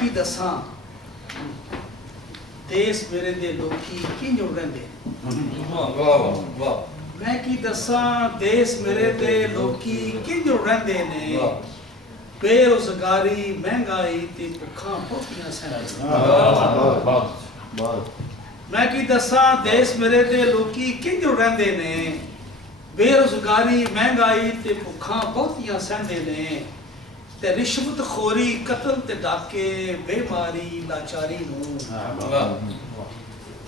की दसा देश मेरे दे लोकी किंज रहिंदे मैं की दसा देश मेरे दे लोकी किंज रहिंदे ने बेरोजगारी महंगाई ते भुखा बहुतियां सहन मैं की दसा देश मेरे दे लोकी किंज रहिंदे ने बेरोजगारी महंगाई ते भुखा बहुतियां सहंदे ने ते रिश्वत खोरी कतल ते डाके बेमारी लाचारी नू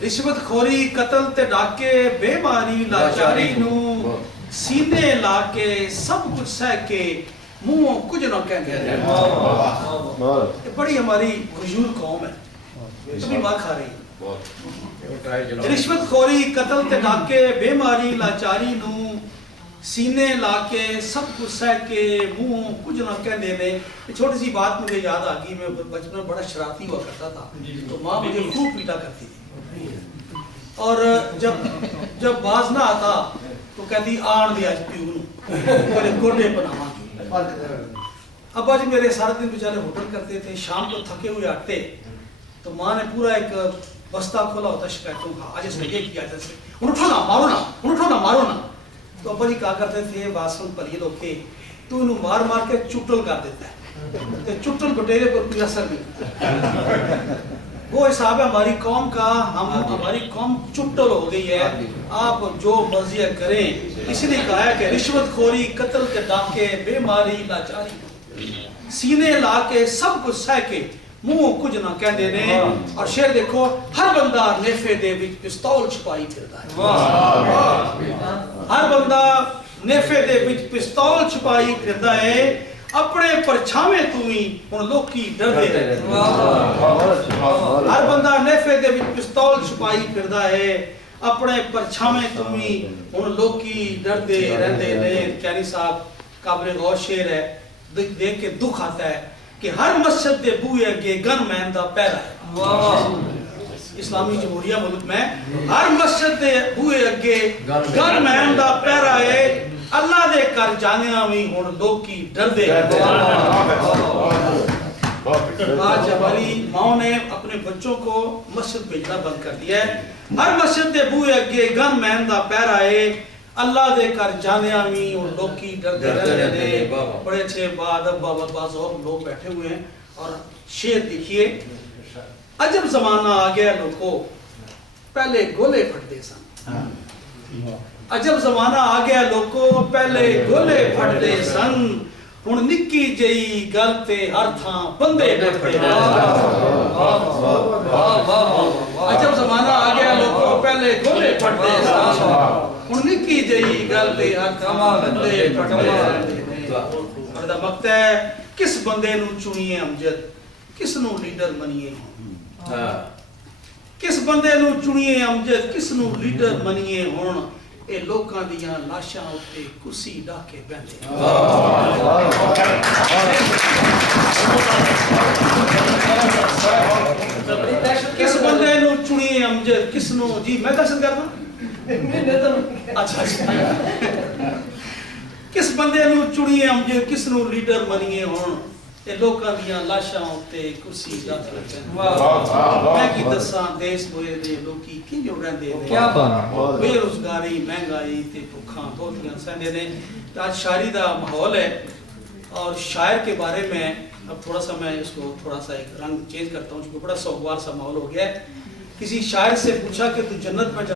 रिश्वत खोरी कतल ते डाके बेमारी लाचारी नू सीने लाके सब कुछ सह के मुंह कुछ न कहते हैं। बड़ी हमारी खुशूर कौम है, इतनी मार खा रही है। रिश्वत खोरी कतल ते डाके बेमारी लाचारी नू सीने लाके सब कुछ सह के मुंह कुछ न कहते ने। छोटी सी बात मुझे याद आ गई, मैं बचपन में बड़ा शरारती हुआ करता था तो माँ मुझे खूब पीटा करती थी और जब बाज ना आता तो कहती आन दिया प्यू गोडे बनावा। अब आज मेरे सारे दिन बेचारे होटल करते थे, शाम को थके हुए आते तो माँ ने पूरा एक बस्ता खोला होता शिकायतों का, आज इसने ये किया जैसे उठो ना मारो ना, उठो ना मारो ना। तो अब्बा जी क्या करते थे, बासन पर ये लोग के तो इन्हों मार मार के चुटल कर देता है तो चुटल बटेरे पर कोई असर नहीं। वो हिसाब है हमारी कौम का, हमारी कौम चुटल हो गई है। आप जो मर्जी करें, इसलिए कहा है कि रिश्वत खोरी कत्ल के डाके बेमारी लाचारी सीने ला के सब कुछ सह के मुंह कुछ ना कहते ने। और शेर देखो, हर बंदा नेफे दे विच पिस्तौल छुपाई फिरदा है। हर बंदा नेफे दे विच पिस्तौल छुपाई फिरदा है, अपने परछावे तू ही हुण लोकी डरदे रहंदे। हर बंदा नेफे दे विच पिस्तौल छुपाई फिरदा है, अपने परछावे तू ही हुण लोकी डरदे रहंदे ने। कैनी साहब काबिल गौर शेर है, देख के दुख आता है कि हर मस्जिद दे बूहे अगे गनमैन दा पहरा है। इस्लामी जमहूरिया मुल्क में हर मस्जिद दे बूहे अगे गनमैन दा पहरा है। अल्लाह दे घर जानिया भी हुण लोकी डरदे। आज हमारी माओ ने अपने बच्चों को मस्जिद भेजना बंद कर दिया है। हर मस्जिद दे बूहे अगे गनमैन दा पहरा है, अल्लाह दे घर जानिया भी हुण लोकी डरदे रहंदे ने। बड़े अच्छे बाज़ और लोग बैठे हुए हैं और शेर देखिए, अजब जमाना आ गया लोगों, पहले गोले फटते सन। अजब जमाना आ गया लोगों, पहले गोले फटते सन, हुण निक्की जई गल ते हर थां बंदे बैठते। अजब जमाना आ गया लोगों, पहले गोले फटते सन, हुण निक्की जई गल ते हर थां बंदे बैठते। और वक्त है किस बंदे नूं चुनिए अमजद, किस नूं लीडर मनिए। किस बंदे नूं चुनिए अमजद, किस नूं लीडर मनिए। हुण ए लोकां दियां लाशां उत्ते कुर्सी डाके बहंदे। किस बंदे नूं चुनिए अमजद, किस नूं जी मैं दर्शन करना अच्छा किस बंदे नूं चुनिए अमजद, किस नूं लीडर मनिए। हुण ए लोकां दियां लाशां उत्ते कुर्सी डाके बहंदे। मैं की दसां देश मोए दे लोकी किंज रहिंदे ने। क्या बात, बेरोजगारी महंगाई ते भुखा बहुतियां सहंदे ने। आज शायरी दा माहौल है और शायर के बारे में अब थोड़ा सा मैं इसको थोड़ा सा एक रंग चेंज करता हूँ, बड़ा सोगवार सा माहौल हो गया है। किसी शायर से पूछा कि तू जन्नत में